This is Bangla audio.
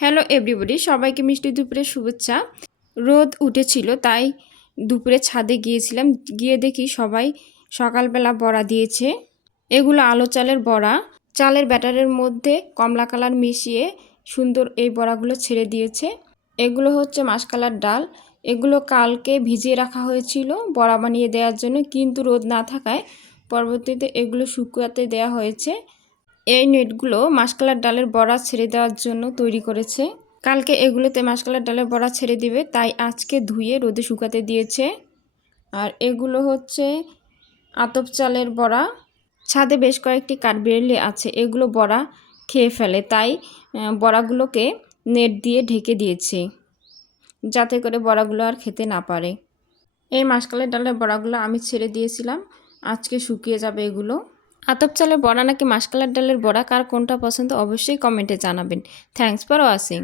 হ্যালো এভরিবডি, সবাইকে মিষ্টি দুপুরের শুভেচ্ছা। রোদ উঠেছিল তাই দুপুরে ছাদে গিয়েছিলাম। গিয়ে দেখি সবাই সকালবেলা বড়া দিয়েছে। এগুলো আলো চালের বড়া। চালের ব্যাটারের মধ্যে কমলা কালার মিশিয়ে সুন্দর এই বড়াগুলো ছেড়ে দিয়েছে। এগুলো হচ্ছে মাসকলার ডাল। এগুলো কালকে ভিজিয়ে রাখা হয়েছিল বড়া বানিয়ে দেওয়ার জন্য, কিন্তু রোদ না থাকায় পরবর্তীতে এগুলো শুকাতে দেওয়া হয়েছে। এই নেটগুলো মাসকলার ডালের বড়া ছেড়ে দেওয়ার জন্য তৈরি করেছে। কালকে এগুলোতে মাসকলার ডালের বড়া ছেড়ে দিবে, তাই আজকে ধুয়ে রোদে শুকাতে দিয়েছে। আর এগুলো হচ্ছে আতপ চালের বড়া। ছাদে বেশ কয়েকটি কাঠবিড়ালি আছে, এগুলো বড়া খেয়ে ফেলে, তাই বড়াগুলোকে নেট দিয়ে ঢেকে দিয়েছে যাতে করে বড়াগুলো আর খেতে না পারে। এই মাসকলার ডালের বড়াগুলো আমি ছেড়ে দিয়েছিলাম, আজকে শুকিয়ে যাবে এগুলো। আতপ চালের বড়া নাকি মাসকলার ডালের বড়া, কার কোনটা পছন্দ অবশ্যই কমেন্টে জানাবেন। Thanks for watching.